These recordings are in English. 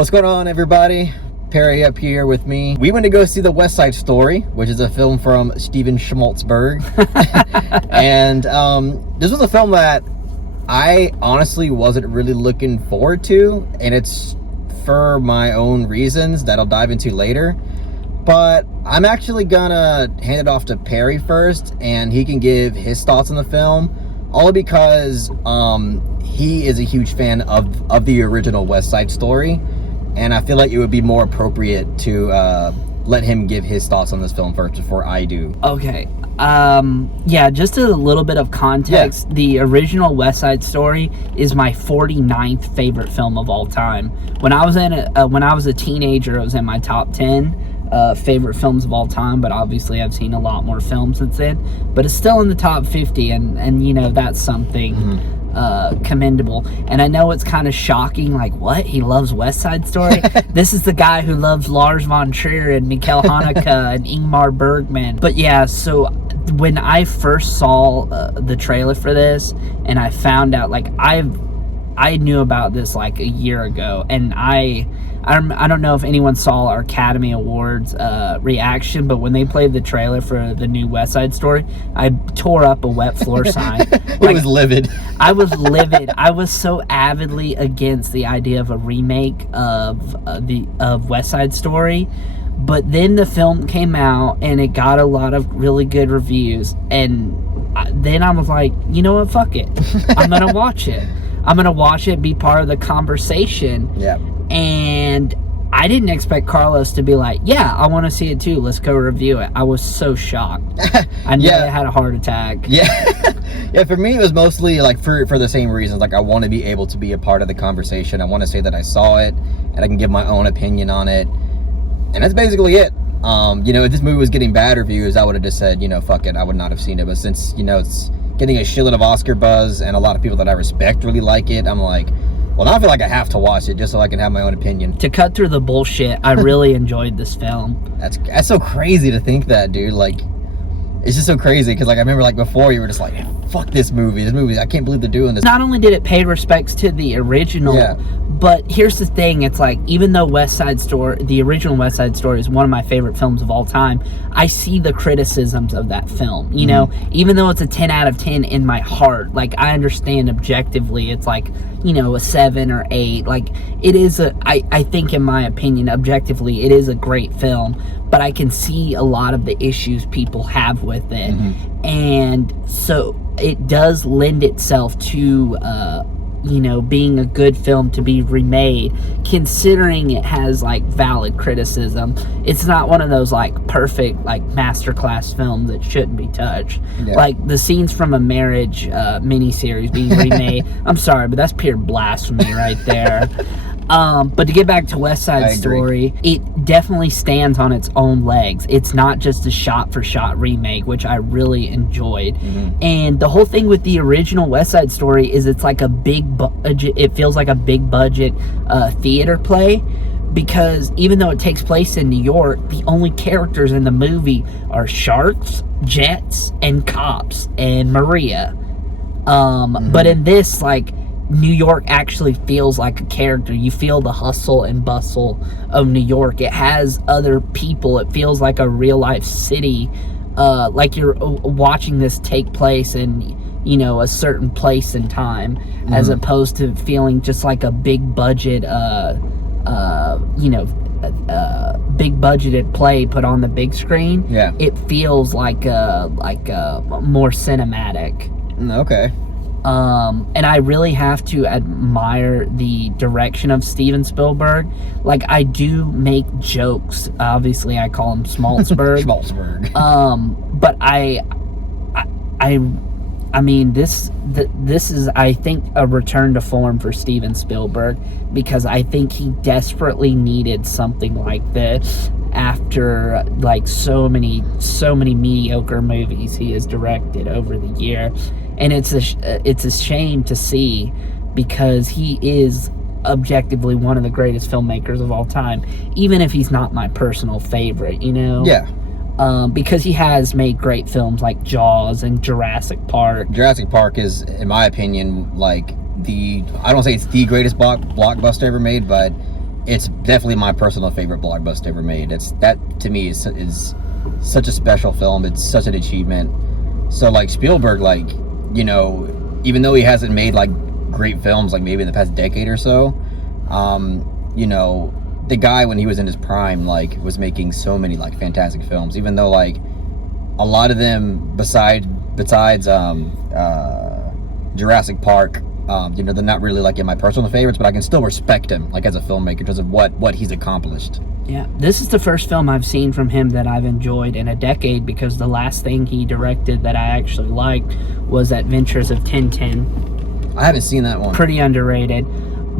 What's going on, everybody? Perry up here with me. We went to go see The West Side Story, which is a film from Steven Schmaltzberg. And this was a film that I honestly wasn't really looking forward to, and it's for my own reasons that I'll dive into later. But I'm actually gonna hand it off to Perry first, and he can give his thoughts on the film, only because he is a huge fan of the original West Side Story, and I feel like it would be more appropriate to let him give his thoughts on this film first before I do. Okay. Yeah, just a little bit of context. Yeah. The original West Side Story is my 49th favorite film of all time. When I was a teenager, it was in my top 10 favorite films of all time, but obviously I've seen a lot more films since then. But it's still in the top 50, and you know, that's something commendable. And I know it's kind of shocking, like, what? He loves West Side Story? This is the guy who loves Lars von Trier and Michael Haneke and Ingmar Bergman. But yeah, so when I first saw the trailer for this, and I found out, like, I knew about this like a year ago, and I don't know if anyone saw our Academy Awards reaction, but when they played the trailer for the new West Side Story, I tore up a wet floor sign. It was livid. I was livid. I was so avidly against the idea of a remake of West Side Story. But then the film came out, and it got a lot of really good reviews, and then I was like, you know what, fuck it. I'm going to watch it. I'm going to watch it, be part of the conversation. Yeah. And I didn't expect Carlos to be like, yeah, I want to see it too. Let's go review it. I was so shocked. I knew I had a heart attack. Yeah. Yeah, for me, it was mostly like for the same reasons. Like, I want to be able to be a part of the conversation. I want to say that I saw it, and I can give my own opinion on it. And that's basically it. You know, if this movie was getting bad reviews, I would have just said, you know, fuck it. I would not have seen it. But since, you know, it's getting a shitload of Oscar buzz, and a lot of people that I respect really like it, I'm like, well, now I feel like I have to watch it just so I can have my own opinion. To cut through the bullshit, I really enjoyed this film. That's so crazy to think that, dude. Like, it's just so crazy, because, like, I remember, like, before you were just like, fuck this movie. I can't believe they're doing this. Not only did it pay respects to the original, but here's the thing. It's like, even though the original West Side Story is one of my favorite films of all time, I see the criticisms of that film. You know, even though it's a 10 out of 10 in my heart, like, I understand objectively it's like, you know, a 7 or 8. Like, it is I think, in my opinion, objectively, it is a great film, but I can see a lot of the issues people have with it. And so it does lend itself to, you know, being a good film to be remade, considering it has, like, valid criticism. It's not one of those, like, perfect, like, masterclass films that shouldn't be touched. Yeah. Like, the scenes from a Marriage miniseries being remade, I'm sorry, but that's pure blasphemy right there. But to get back to West Side Story, it definitely stands on its own legs. It's not just a shot-for-shot remake, which I really enjoyed. And the whole thing with the original West Side Story is it's like a big budget, it feels like a big budget theater play, because even though it takes place in New York, the only characters in the movie are sharks, jets, and cops, and Maria. But in this, like, New York actually feels like a character. You feel the hustle and bustle of New York. It has other people. It feels like a real life city, like you're watching this take place in, you know, a certain place and time, as opposed to feeling just like a big budget, you know, big budgeted play put on the big screen. Yeah, it feels like a more cinematic. Okay. And I really have to admire the direction of Steven Spielberg. Like, I do make jokes. Obviously, I call him Schmaltzberg. Schmaltzberg. But I mean, this is, I think, a return to form for Steven Spielberg, because I think he desperately needed something like this after, like, so many mediocre movies he has directed over the year. And it's a shame to see, because he is objectively one of the greatest filmmakers of all time, even if he's not my personal favorite, you know? Yeah. Because he has made great films like Jaws and Jurassic Park. Jurassic Park is, in my opinion, like, I don't say it's the greatest blockbuster ever made, but it's definitely my personal favorite blockbuster ever made. It's that to me is such a special film. It's such an achievement. So like Spielberg, like, you know, even though he hasn't made like great films like maybe in the past decade or so, you know, the guy when he was in his prime like was making so many like fantastic films, even though like a lot of them besides Jurassic Park, you know, they're not really like in my personal favorites, but I can still respect him like as a filmmaker because of what he's accomplished. Yeah, this is the first film I've seen from him that I've enjoyed in a decade, because the last thing he directed that I actually liked was Adventures of Tintin. I haven't seen that one. Pretty underrated.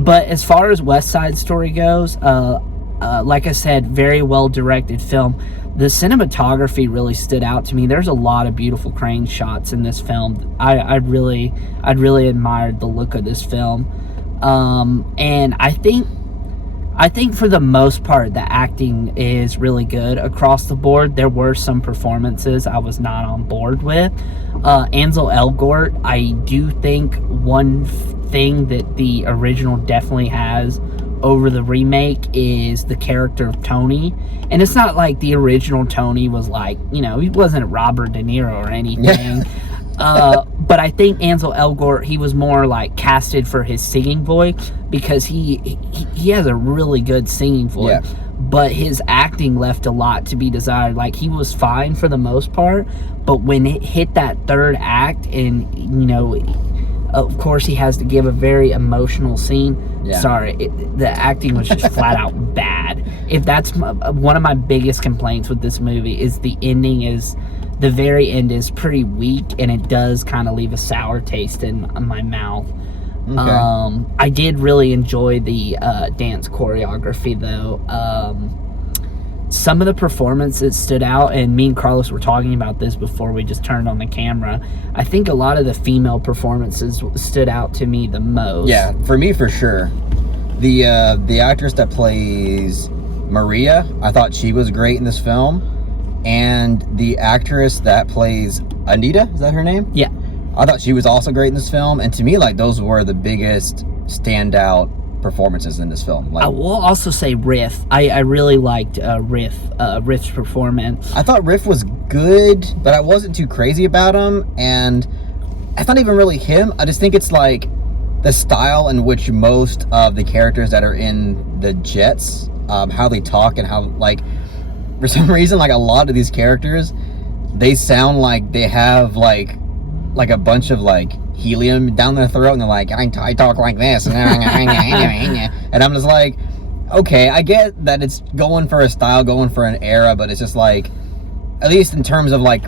But as far as West Side Story goes, like I said, very well directed film. The cinematography really stood out to me. There's a lot of beautiful crane shots in this film. I'd really admired the look of this film, and I think for the most part the acting is really good across the board. There were some performances I was not on board with. Ansel Elgort, I do think one thing that the original definitely has over the remake is the character of Tony. And it's not like the original Tony was like, you know, he wasn't Robert De Niro or anything. But I think Ansel Elgort, he was more like casted for his singing voice, because he has a really good singing voice. Yeah. But his acting left a lot to be desired. Like, he was fine for the most part, but when it hit that third act, and, you know, of course he has to give a very emotional scene. Yeah. Sorry, the acting was just flat out bad. If that's one of my biggest complaints with this movie, is the ending is, the very end is pretty weak, and it does kind of leave a sour taste in my mouth. Okay. I did really enjoy the dance choreography, though. Some of the performances stood out, and me and Carlos were talking about this before we just turned on the camera. I think a lot of the female performances stood out to me the most. Yeah, for me, for sure. The actress that plays Maria, I thought she was great in this film. And the actress that plays Anita, is that her name? Yeah. I thought she was also great in this film. And to me, like, those were the biggest standout performances in this film. Like, I will also say Riff. I really liked Riff's performance. I thought Riff was good, but I wasn't too crazy about him. And it's not even really him. I just think it's like the style in which most of the characters that are in the Jets, how they talk, and how, like, for some reason, like, a lot of these characters, they sound like they have like a bunch of like helium down their throat, and they're like, I talk like this, and I'm just like, okay, I get that it's going for a style, going for an era, but it's just like, at least in terms of like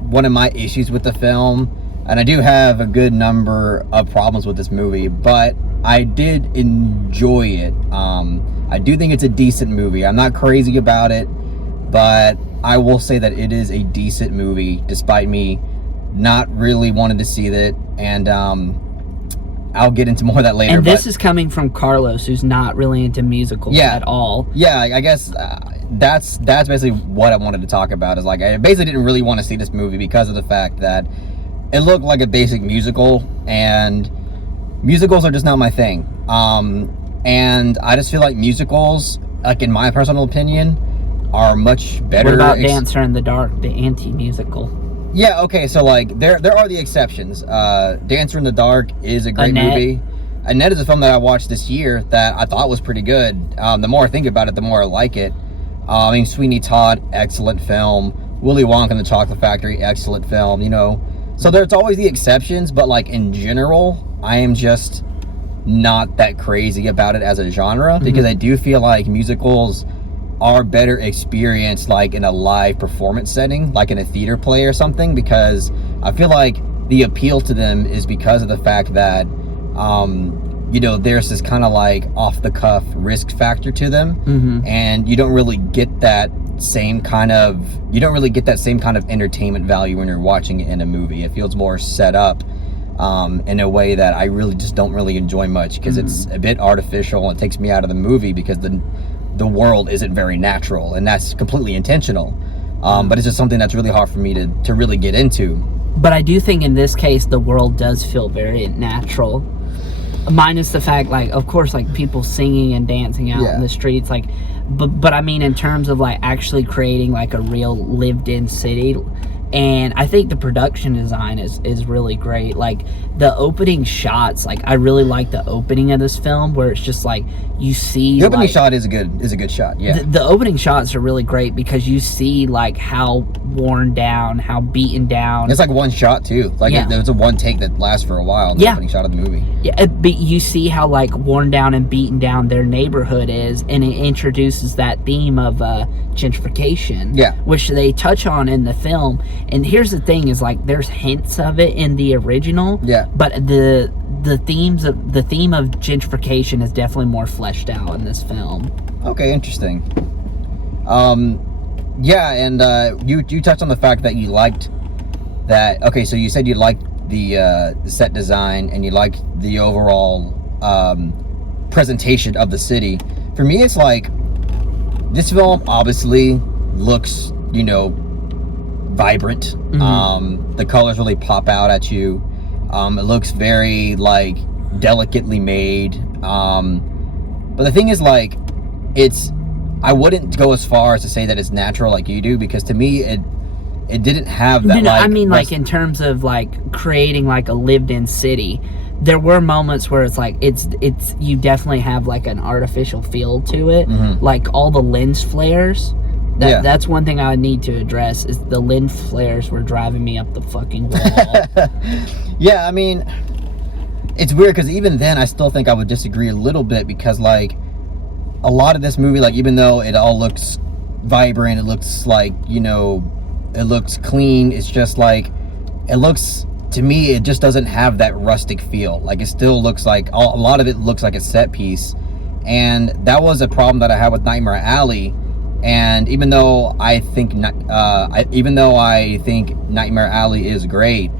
one of my issues with the film, and I do have a good number of problems with this movie, but I did enjoy it. I do think it's a decent movie. I'm not crazy about it, but I will say that it is a decent movie, despite me not really wanting to see it. And I'll get into more of that later. And this is coming from Carlos, who's not really into musicals at all. Yeah, I guess that's basically what I wanted to talk about. Is like, I basically didn't really want to see this movie because of the fact that it looked like a basic musical, and musicals are just not my thing. And I just feel like musicals, like in my personal opinion, are much better. What about Dancer in the Dark, the anti-musical? Yeah, okay, so like there are the exceptions. Dancer in the Dark is a great movie. Annette is a film that I watched this year that I thought was pretty good. The more I think about it, the more I like it. I mean, Sweeney Todd, excellent film. Willy Wonka and the Chocolate Factory, excellent film, you know. So there's always the exceptions, but like in general, I am just not that crazy about it as a genre, because I do feel like musicals are better experienced like in a live performance setting, like in a theater play or something, because I feel like the appeal to them is because of the fact that you know, there's this kind of like off the cuff risk factor to them, and you don't really get that same kind of entertainment value when you're watching it in a movie. It feels more set up in a way that I really just don't really enjoy much, because it's a bit artificial, and it takes me out of the movie because the world isn't very natural, and that's completely intentional. But it's just something that's really hard for me to really get into. But I do think in this case the world does feel very natural. minus the fact, like, of course, like, people singing and dancing out in the streets, like, but I mean, in terms of, like, actually creating, like, a real lived-in city. And I think the production design is really great. Like, the opening shots, like, I really like the opening of this film, where it's just like you see the opening like, shot is a good shot. Yeah, the opening shots are really great because you see like how worn down, how beaten down. It's like one shot too. Like there's a one take that lasts for a while. The opening shot of the movie. Yeah, but you see how like worn down and beaten down their neighborhood is, and it introduces that theme of gentrification. Yeah, which they touch on in the film. And here's the thing: is like there's hints of it in the original. Yeah, but the theme of gentrification is definitely more fleshed out in this film. Okay, interesting. Yeah, and you touched on the fact that you liked that. Okay, so you said you liked the set design and you liked the overall presentation of the city. For me, it's like this film obviously looks, vibrant. Mm-hmm. The colors really pop out at you. It looks very like delicately made. But the thing is, like, I wouldn't go as far as to say that it's natural like you do, because to me it didn't have that. I mean, like, in terms of like creating like a lived-in city, there were moments where it's like it's you definitely have like an artificial feel to it. Mm-hmm. Like all the lens flares. That's one thing I would need to address, is the lens flares were driving me up the fucking wall. Yeah, I mean, it's weird because even then I still think I would disagree a little bit, because like a lot of this movie, like, even though it all looks vibrant, it looks like, it looks clean, it's just like, it looks, to me, it just doesn't have that rustic feel. Like, it still looks like, a lot of it looks like a set piece. And that was a problem that I had with Nightmare Alley. And even though I think Nightmare Alley is great,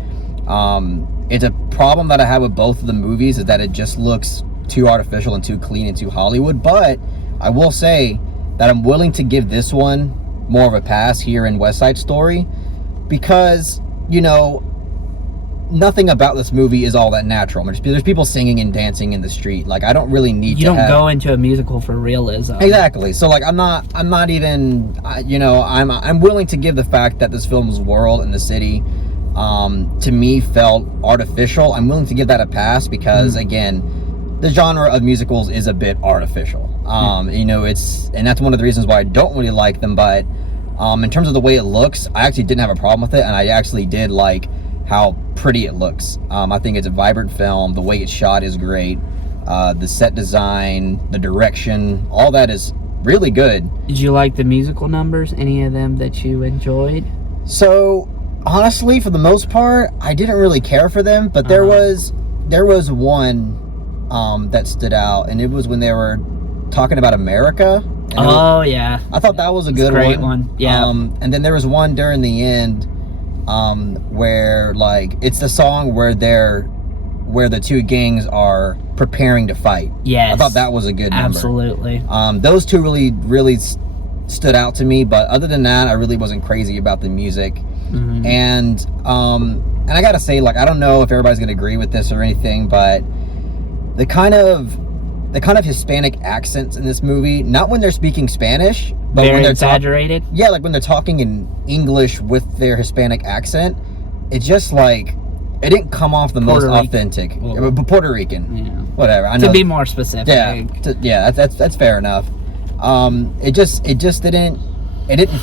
it's a problem that I have with both of the movies, is that it just looks too artificial and too clean and too Hollywood. But I will say that I'm willing to give this one more of a pass here in West Side Story, because nothing about this movie is all that natural. There's people singing and dancing in the street. Like, I don't really need you don't go into a musical for realism. Exactly. So like I'm not even I'm willing to give the fact that this film's world and the city to me felt artificial. I'm willing to give that a pass, because again, the genre of musicals is a bit artificial. And that's one of the reasons why I don't really like them. But in terms of the way it looks, I actually didn't have a problem with it, and I actually did like how pretty it looks. I think it's a vibrant film. The way it's shot is great. The set design, the direction, all that is really good. Did you like the musical numbers? Any of them that you enjoyed? So honestly, for the most part, I didn't really care for them, but there was one that stood out, and it was when they were talking about America. Yeah, I thought that was a good great one. Yeah. And then there was one during the end where, like, it's the song where the two gangs are preparing to fight. Yes, I thought that was a good number. Absolutely. Those two really stood out to me, but other than that, I really wasn't crazy about the music. Mm-hmm. And I gotta say, like, I don't know if everybody's gonna agree with this or anything, but the kind of Hispanic accents in this movie, not when they're speaking Spanish, but very when they're exaggerated. Yeah, like when they're talking in English with their Hispanic accent, it's just like, it didn't come off the most authentic. Puerto Rican. Yeah. Whatever. I know. To be more specific. Yeah, that's fair enough. It just didn't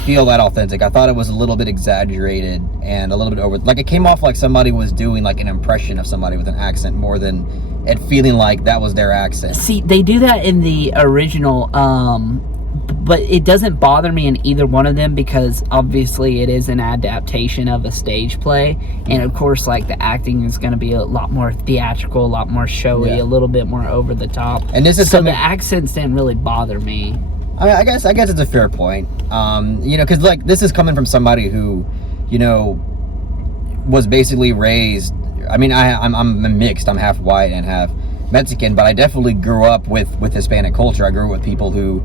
feel that authentic. I thought it was a little bit exaggerated and a little bit over. Like, it came off like somebody was doing like an impression of somebody with an accent, more than it feeling like that was their accent. See, they do that in the original, but it doesn't bother me in either one of them, because obviously it is an adaptation of a stage play, and of course, like, the acting is going to be a lot more theatrical, a lot more showy, a little bit more over the top. And this is so the accents didn't really bother me. I mean, I guess it's a fair point. Because like, this is coming from somebody who, was basically raised. I mean, I'm mixed. I'm half white and half Mexican, but I definitely grew up with Hispanic culture. I grew up with people who,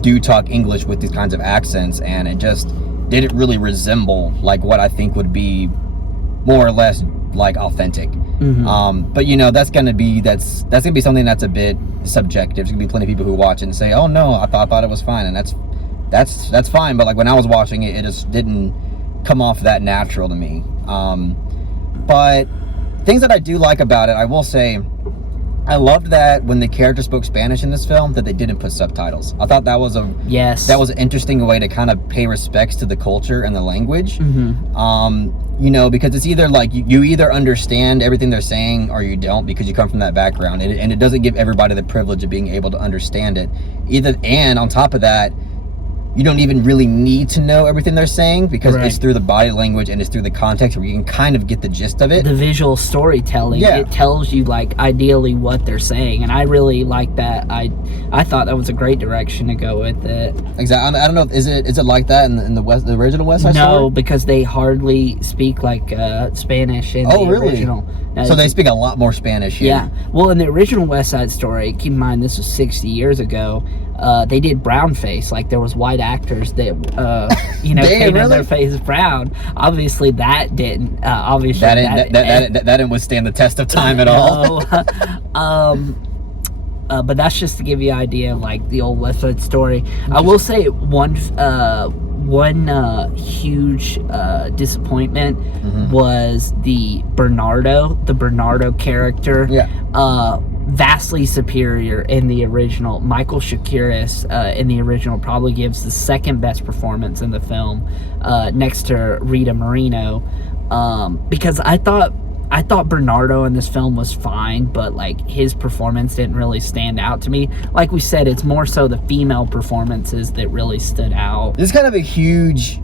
do talk English with these kinds of accents, and it just didn't really resemble like what I think would be more or less like authentic. But you know, that's gonna be something that's a bit subjective. There's gonna be plenty of people who watch it and say, "Oh no, I thought it was fine," and that's fine. But like when I was watching it, it just didn't come off that natural to me. But things that I do like about it, I will say, I loved that when the character spoke Spanish in this film, that they didn't put subtitles. I thought that was an interesting way to kind of pay respects to the culture and the language. You know, because it's either like you either understand everything they're saying or you don't, because you come from that background, and it doesn't give everybody the privilege of being able to understand it either. And on top of that, you don't even really need to know everything they're saying, because it's through the body language and it's through the context where you can kind of get the gist of it. The visual storytelling, it tells you like ideally what they're saying, and I really like that. I thought that was a great direction to go with it. Exactly. I don't know, is it like that in the original West Side Story? No, because they hardly speak like Spanish in the original. Now, so they speak a lot more Spanish here. Yeah. Well, in the original West Side Story, keep in mind this was 60 years ago. They did brown face, like there was white actors that painted their face brown. Obviously that didn't that didn't withstand the test of time at all. But that's just to give you an idea of like the old West Side Story. I will say one huge disappointment was the Bernardo character. Vastly superior in the original. Michael Shakiris in the original probably gives the second best performance in the film, next to Rita Moreno, because I thought Bernardo in this film was fine, but like his performance didn't really stand out to me. Like we said, it's more so the female performances that really stood out. This is kind of a huge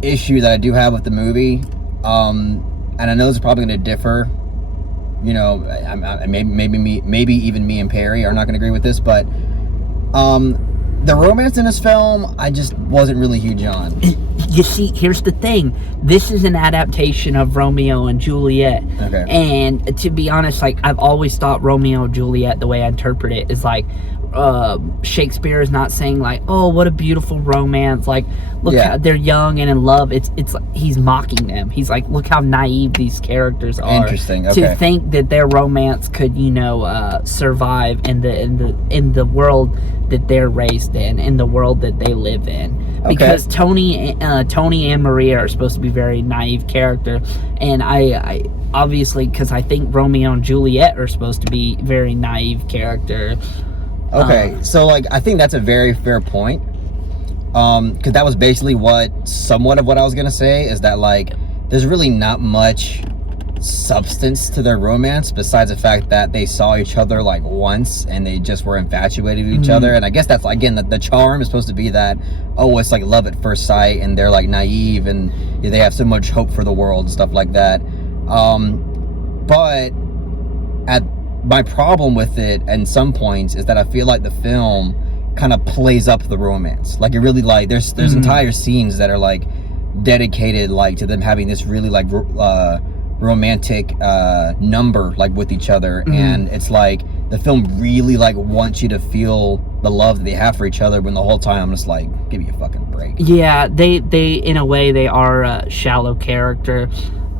issue that I do have with the movie, and I know this is probably going to differ. You know, maybe even me and Perry are not going to agree with this, but the romance in this film, I just wasn't really huge on. You see, here's the thing. This is an adaptation of Romeo and Juliet. Okay. And to be honest, like, I've always thought Romeo and Juliet, the way I interpret it, is like, Shakespeare is not saying like, oh, what a beautiful romance, like look how they're young and in love. It's like he's mocking them. He's like, look how naive these characters are. Interesting. Okay. To think that their romance could survive in the world that they're raised in the world that they live in. Because Tony and Maria are supposed to be very naive character, and I obviously, because I think Romeo and Juliet are supposed to be very naive character. Okay, so like I think that's a very fair point, because that was basically somewhat of what I was gonna say, is that like there's really not much substance to their romance besides the fact that they saw each other like once and they just were infatuated with each other. And I guess that's again the charm is supposed to be that, oh, it's like love at first sight, and they're like naive and they have so much hope for the world and stuff like that. But my problem with it in some points is that I feel like the film kind of plays up the romance. Like it really like there's entire scenes that are like dedicated like to them having this really like romantic number like with each other, and it's like the film really like wants you to feel the love that they have for each other, when the whole time I'm just like, give me a fucking break. Yeah, they in a way they are a shallow character.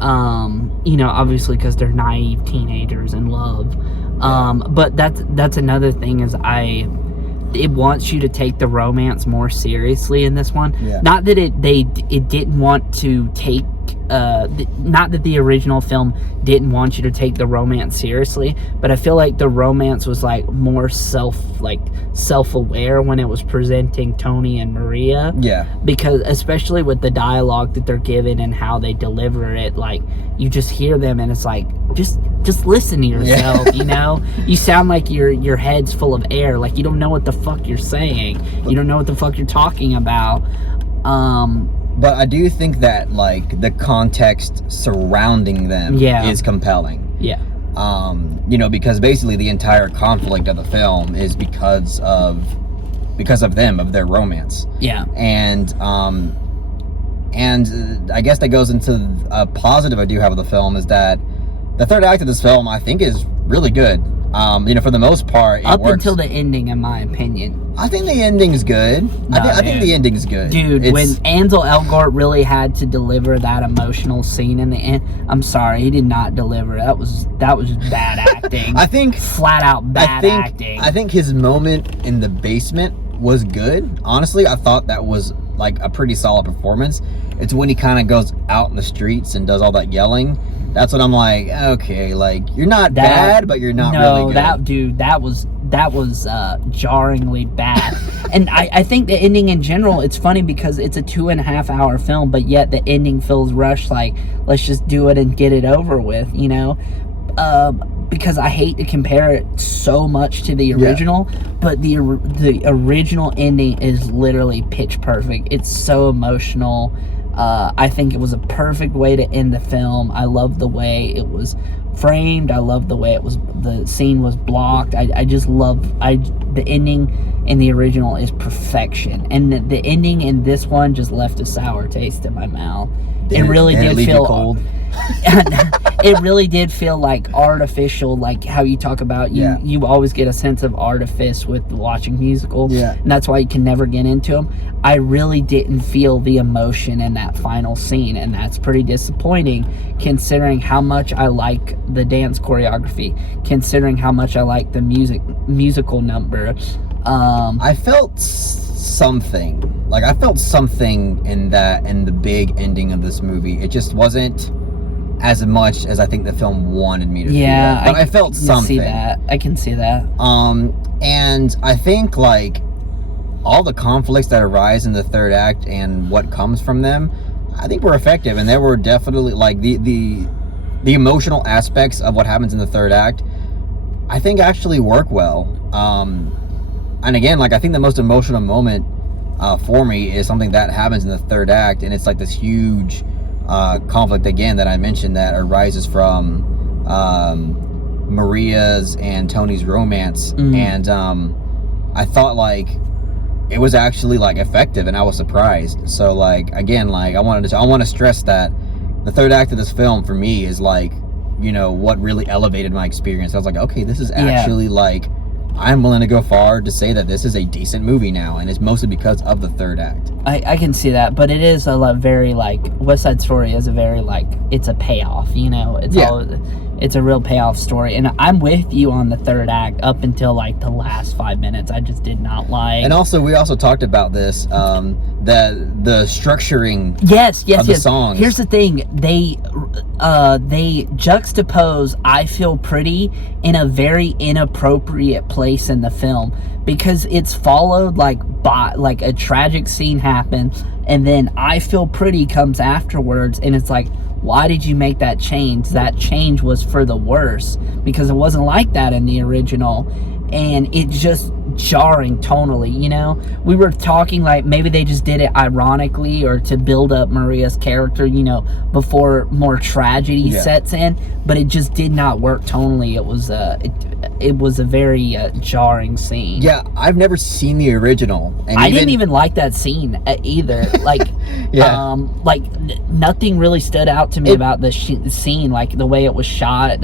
Obviously because they're naive teenagers in love. But that's another thing, is it wants you to take the romance more seriously in this one. Not that it didn't want to take not that the original film didn't want you to take the romance seriously, but I feel like the romance was like more self-aware when it was presenting Tony and Maria. Because especially with the dialogue that they're given and how they deliver it, like you just hear them and it's like, just listen to yourself. You sound like your head's full of air, like you don't know what the fuck you're saying, you don't know what the fuck you're talking about. But I do think that like the context surrounding them is compelling. Because basically the entire conflict of the film is because of them, of their romance. And I guess that goes into a positive I do have of the film, is that the third act of this film I think is really good. For the most part, it Up works. until the ending, in my opinion. I think the ending's good. I think the ending's good. Dude, when Ansel Elgort really had to deliver that emotional scene in the end, I'm sorry, he did not deliver. That was just bad acting. I think flat out bad acting. I think his moment in the basement was good. Honestly, I thought that was like a pretty solid performance. It's when he kind of goes out in the streets and does all that yelling. That's what I'm like, okay, like, you're not bad, but you're not really good. That was jarringly bad. And I think the ending in general, it's funny because it's a 2.5 hour film, but yet the ending feels rushed, like, let's just do it and get it over with, because I hate to compare it so much to the original, but the original ending is literally pitch perfect. It's so emotional. I think it was a perfect way to end the film. I love the way it was framed. I love the way the scene was blocked. I just love the ending in the original is perfection, and the ending in this one just left a sour taste in my mouth. It really did feel cold. It really did feel like artificial, like how you talk about you always get a sense of artifice with watching musicals, and that's why you can never get into them. I really didn't feel the emotion in that final scene, and that's pretty disappointing considering how much I like the dance choreography, considering how much I like the musical number. I felt something in the big ending of this movie. It just wasn't as much as I think the film wanted me to feel. But I felt something. I can see that. And I think like all the conflicts that arise in the third act and what comes from them, I think were effective, and there were definitely like the emotional aspects of what happens in the third act, I think actually work well. And again, like I think the most emotional moment for me is something that happens in the third act, and it's like this huge conflict again that I mentioned that arises from Maria's and Tony's romance, and I thought like it was actually like effective, and I was surprised. So like again, like I want to stress that the third act of this film for me is like, what really elevated my experience. I was like, okay, this is actually like, I'm willing to go far to say that this is a decent movie now, and it's mostly because of the third act. I can see that, but it is a very like West Side Story is a very like it's a payoff, it's a real payoff story, and I'm with you on the third act up until like the last 5 minutes. I just did not like. And also, we also talked about this, the structuring. Yes. The songs. Here's the thing: they juxtapose "I Feel Pretty" in a very inappropriate place in the film, because it's followed by a tragic scene happens, and then "I Feel Pretty" comes afterwards, and it's like, why did you make that change? That change was for the worse, because it wasn't like that in the original, and it's just jarring tonally. We were talking like maybe they just did it ironically or to build up Maria's character, before more tragedy sets in, but it just did not work tonally. It was a very jarring scene. Yeah, I've never seen the original, and I didn't even like that scene either. Like, nothing really stood out to me about the scene, like the way it was shot,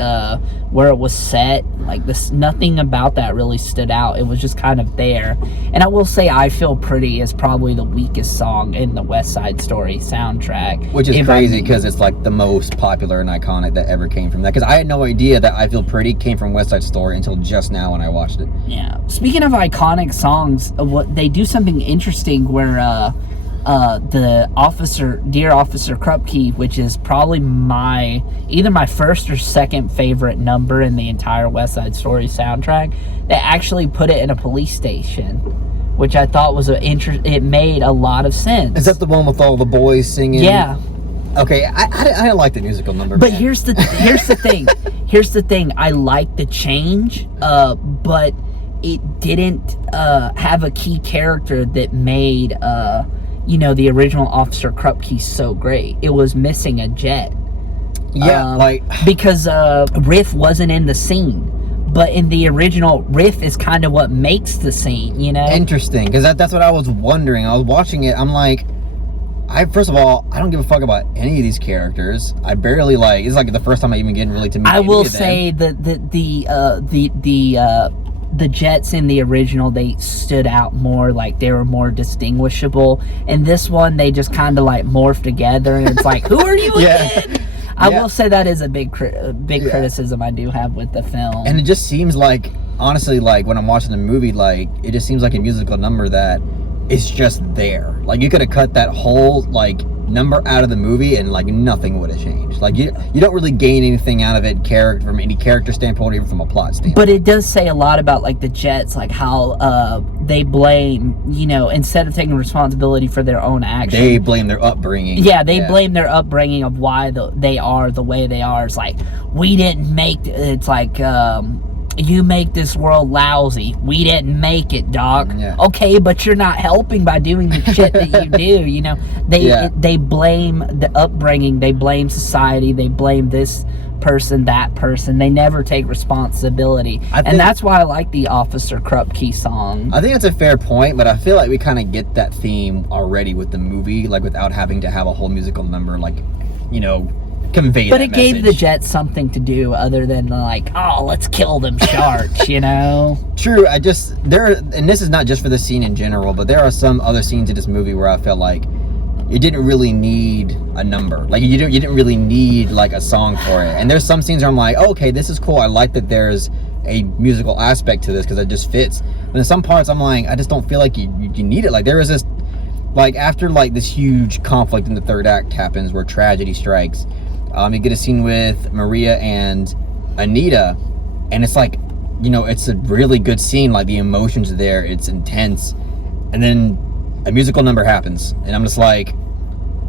where it was set. Like nothing about that really stood out. It was just kind of there. And I will say, "I Feel Pretty" is probably the weakest song in the West Side Story soundtrack, which is crazy because it's like the most popular and iconic that ever came from that. Because I had no idea that "I Feel Pretty" came from West Side Story until just now when I watched it. Yeah. Speaking of iconic songs, what they do something interesting where the Dear Officer Krupke, which is probably either my first or second favorite number in the entire West Side Story soundtrack, they actually put it in a police station, which I thought was it made a lot of sense. Is that the one with all the boys singing? Yeah. Okay, I didn't like the musical number. But here's the thing. Here's the thing. I like the change, but it didn't have a key character that made the original Officer Krupke so great. It was missing a jet. Yeah, because Riff wasn't in the scene. But in the original, Riff is kind of what makes the scene, Interesting, because that's what I was wondering. I was watching it, I'm like, first of all, I don't give a fuck about any of these characters. I barely like. It's like the first time I even get really to meet. I any will of them. say that the Jets in the original, they stood out more, like they were more distinguishable. In this one, they just kind of like morphed together, and it's like, who are you again? I will say that is a big criticism I do have with the film. And it just seems like, honestly, like when I'm watching the movie, like it just seems like a musical number that is just there. Like you could have cut that whole like number out of the movie and like nothing would have changed. Like you don't really gain anything out of it from any character standpoint, or even from a plot standpoint. But it does say a lot about like the Jets, like how they blame, instead of taking responsibility for their own actions, they blame their upbringing. Yeah, they blame their upbringing of why they are the way they are. It's like, we didn't make it's like you make this world lousy. We didn't make it, dog. Yeah. Okay, but you're not helping by doing the shit that you do. They blame the upbringing. They blame society. They blame this person, that person. They never take responsibility. And that's why I like the Officer Krupke song. I think that's a fair point, but I feel like we kind of get that theme already with the movie, like without having to have a whole musical number, like, convey but that it gave message. the Jets something to do other than like, oh, let's kill them sharks, True. And this is not just for the scene in general, but there are some other scenes in this movie where I felt like it didn't really need a number. Like you didn't really need like a song for it. And there's some scenes where I'm like, oh, okay, this is cool. I like that there's a musical aspect to this because it just fits. But in some parts, I'm like, I just don't feel like you need it. Like there was this, like after like this huge conflict in the third act happens where tragedy strikes. You get a scene with Maria and Anita, and it's like, it's a really good scene. Like the emotions are there, it's intense, and then a musical number happens, and I'm just like,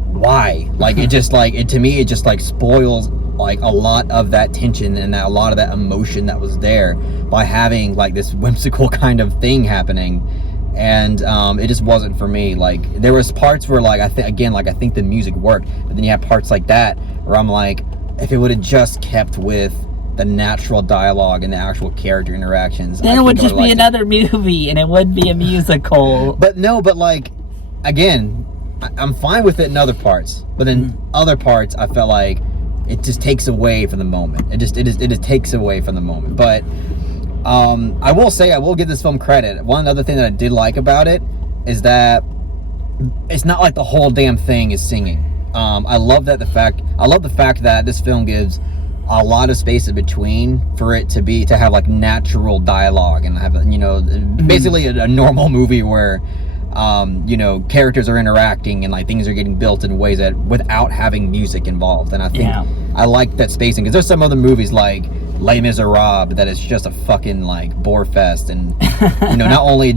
why? Like it just like to me it just like spoils like a lot of that tension and a lot of that emotion that was there by having like this whimsical kind of thing happening. And it just wasn't for me. Like there was parts where like I think the music worked, but then you have parts like that where I'm like, if it would have just kept with the natural dialogue and the actual character interactions, then it would just be another movie and it wouldn't be a musical. But like again, I'm fine with it in other parts, but then other parts I felt like it just takes away from the moment. It just takes away from the moment. But I will say, I will give this film credit. One other thing that I did like about it is that it's not like the whole damn thing is singing. I love the fact that this film gives a lot of space in between for it to have like natural dialogue and have basically a normal movie where characters are interacting and like things are getting built in ways that without having music involved. And I think I like that spacing because there's some other movies like Les Miserables that is just a fucking like bore fest, and not only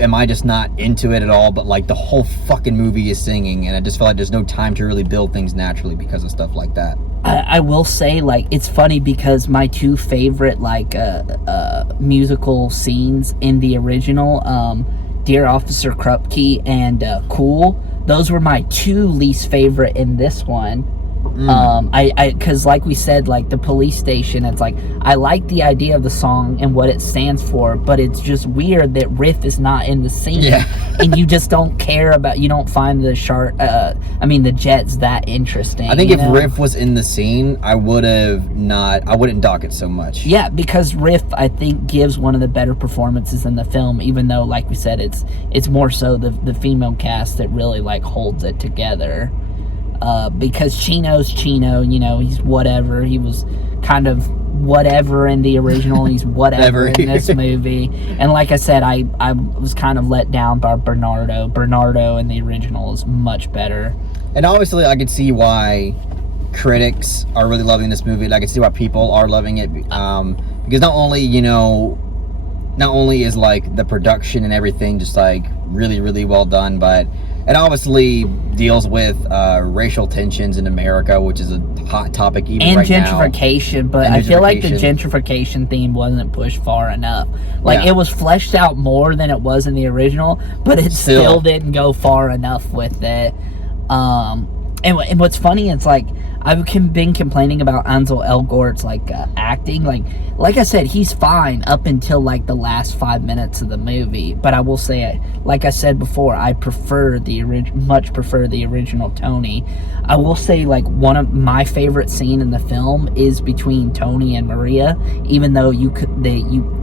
am I just not into it at all, but like the whole fucking movie is singing, and I just feel like there's no time to really build things naturally because of stuff like that. I will say, like, it's funny because my two favorite like musical scenes in the original, Dear Officer Krupke and Cool, those were my two least favorite in this one. Because like we said, like the police station, it's like I like the idea of the song and what it stands for, but it's just weird that Riff is not in the scene, and you just don't care about. You don't find the the Jets that interesting. I think if Riff was in the scene, I wouldn't dock it so much. Yeah, because Riff, I think, gives one of the better performances in the film, even though, like we said, it's more so the female cast that really like holds it together. Because Chino's Chino, he's whatever. He was kind of whatever in the original, and he's whatever in this movie. And like I said, I was kind of let down by Bernardo. Bernardo in the original is much better. And obviously, I could see why critics are really loving this movie. I can see why people are loving it. Because not only is like the production and everything just like really, really well done, but it obviously deals with racial tensions in America, which is a hot topic even right now. And gentrification, but I feel like the gentrification theme wasn't pushed far enough. Like, it was fleshed out more than it was in the original, but it still didn't go far enough with it. And what's funny, it's like, I've been complaining about Ansel Elgort's like acting. Like I said, he's fine up until like the last 5 minutes of the movie. But I will say, like I said before, I much prefer the original Tony. I will say, like, one of my favorite scene in the film is between Tony and Maria. Even though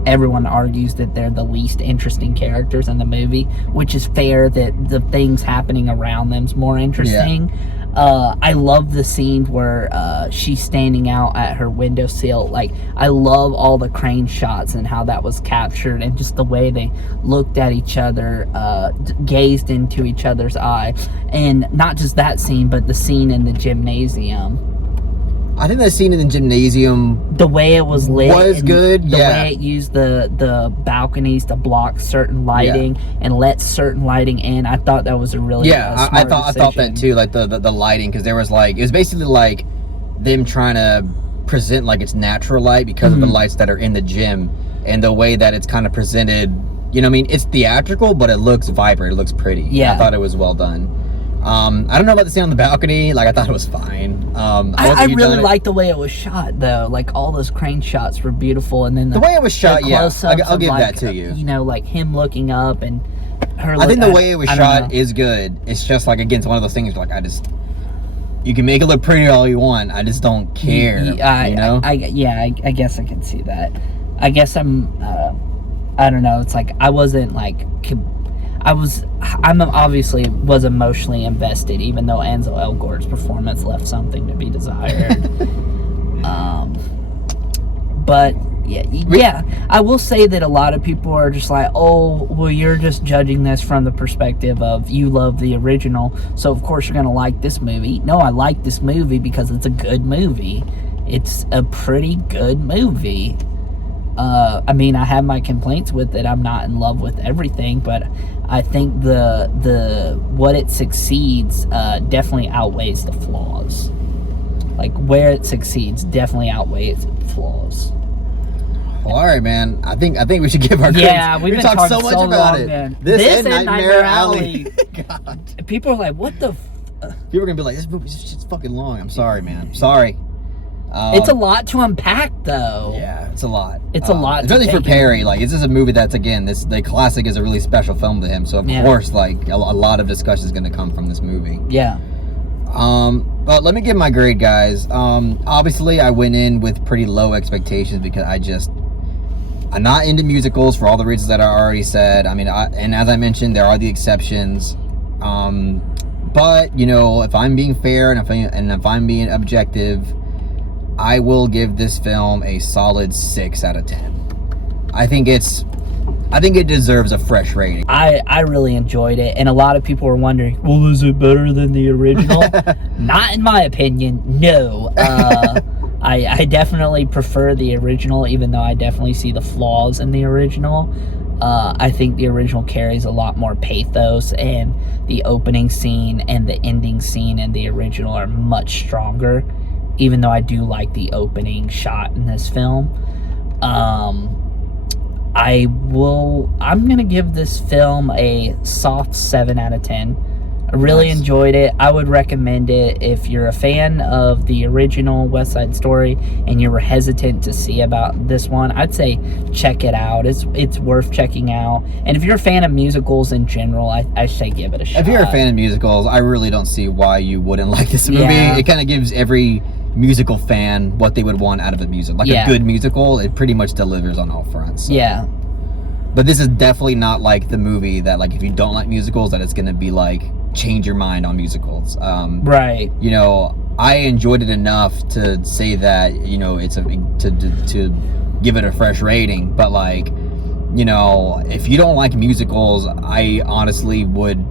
everyone argues that they're the least interesting characters in the movie, which is fair. That the things happening around them's more interesting. Yeah. I love the scene where she's standing out at her windowsill. Like, I love all the crane shots and how that was captured, and just the way they looked at each other, gazed into each other's eye. And not just that scene, but the scene in the gymnasium. I think that scene in the gymnasium, the way it was lit, was good. The way it used the balconies to block certain lighting and let certain lighting in. I thought that was a really smart I thought that too. Like the lighting, because there was like, it was basically like them trying to present like it's natural light because of the lights that are in the gym, and the way that it's kind of presented. You know what I mean? It's theatrical, but it looks vibrant. It looks pretty. Yeah, I thought it was well done. I don't know about the scene on the balcony. Like, I thought it was fine. I really liked the way it was shot, though. Like, all those crane shots were beautiful, and then the way it was shot, I'll give that to you. You know, like him looking up and her. I think the way it was shot is good. It's just like, again, it's one of those things. Like, you can make it look pretty all you want. I just don't care. You know? I guess I can see that. I guess I don't know. It's like I wasn't like. I'm obviously was emotionally invested, even though Ansel Elgort's performance left something to be desired. But yeah, I will say that a lot of people are just like, oh, well, you're just judging this from the perspective of you love the original, so of course you're gonna like this movie. No, I like this movie because it's a good movie. It's a pretty good movie. I mean, I have my complaints with it. I'm not in love with everything, but I think the what it succeeds definitely outweighs the flaws. Like, where it succeeds definitely outweighs its flaws. Well, all right, man. I think we should give our grades. We've been talking so much about long, it. Man. This and Nightmare Alley. God. People are like, what the? People are gonna be like, this movie's just fucking long. I'm sorry, man. I'm sorry. It's a lot to unpack, though. Yeah, it's a lot. It's a lot. Especially for Perry. Like, this is a movie that's, again, the classic is a really special film to him. So of course, like, a lot of discussion is going to come from this movie. Yeah. But let me give my grade, guys. Obviously, I went in with pretty low expectations because I'm not into musicals for all the reasons that I already said. I mean, and as I mentioned, there are the exceptions. But you know, if I'm being fair and if I'm being objective, I will give this film a solid 6 out of 10. I think it deserves a fresh rating. I really enjoyed it, and a lot of people were wondering, well, is it better than the original? Not in my opinion, no. I definitely prefer the original, even though I definitely see the flaws in the original. I think the original carries a lot more pathos, and the opening scene and the ending scene in the original are much stronger, even though I do like the opening shot in this film. I'm gonna give this film a soft 7 out of 10. I really enjoyed it. I would recommend it if you're a fan of the original West Side Story and you were hesitant to see about this one. I'd say check it out. It's worth checking out. And if you're a fan of musicals in general, I say give it a shot. If you're a fan of musicals, I really don't see why you wouldn't like this movie. Yeah. It kind of gives every musical fan what they would want out of a musical. Like a good musical, it pretty much delivers on all fronts. So. Yeah. But this is definitely not like the movie that, like, if you don't like musicals, that it's going to be like change your mind on musicals. Right. You know, I enjoyed it enough to say that, you know, it's to give it a fresh rating. But, like, you know, if you don't like musicals, I honestly would.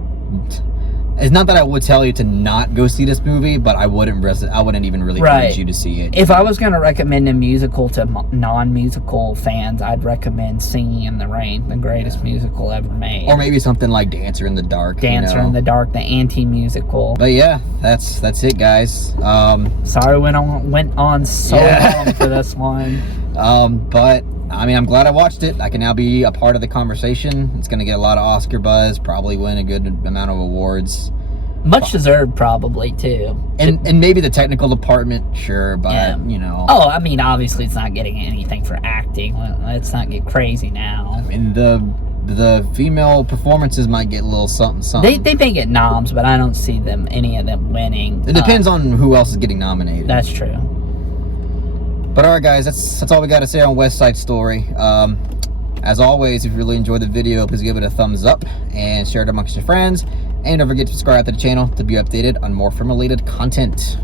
It's not that I would tell you to not go see this movie, but I wouldn't even really encourage you to see it. If I was going to recommend a musical to non-musical fans, I'd recommend Singing in the Rain, the greatest musical ever made. Or maybe something like Dancer in the Dark. Dancer in the Dark, the anti-musical. But yeah, that's it, guys. Sorry went on so long for this one. But I mean, I'm glad I watched it. I can now be a part of the conversation. It's going to get a lot of Oscar buzz, probably win a good amount of awards. Much deserved, probably, too. And maybe the technical department, sure, but, Yeah. you know. Oh, I mean, obviously it's not getting anything for acting. Let's not get crazy now. I mean, the female performances might get a little something. They may get noms, but I don't see any of them winning. It depends on who else is getting nominated. That's true. But all right, guys, that's all we got to say on West Side Story. As always, if you really enjoyed the video, please give it a thumbs up and share it amongst your friends. And don't forget to subscribe to the channel to be updated on more film-related content.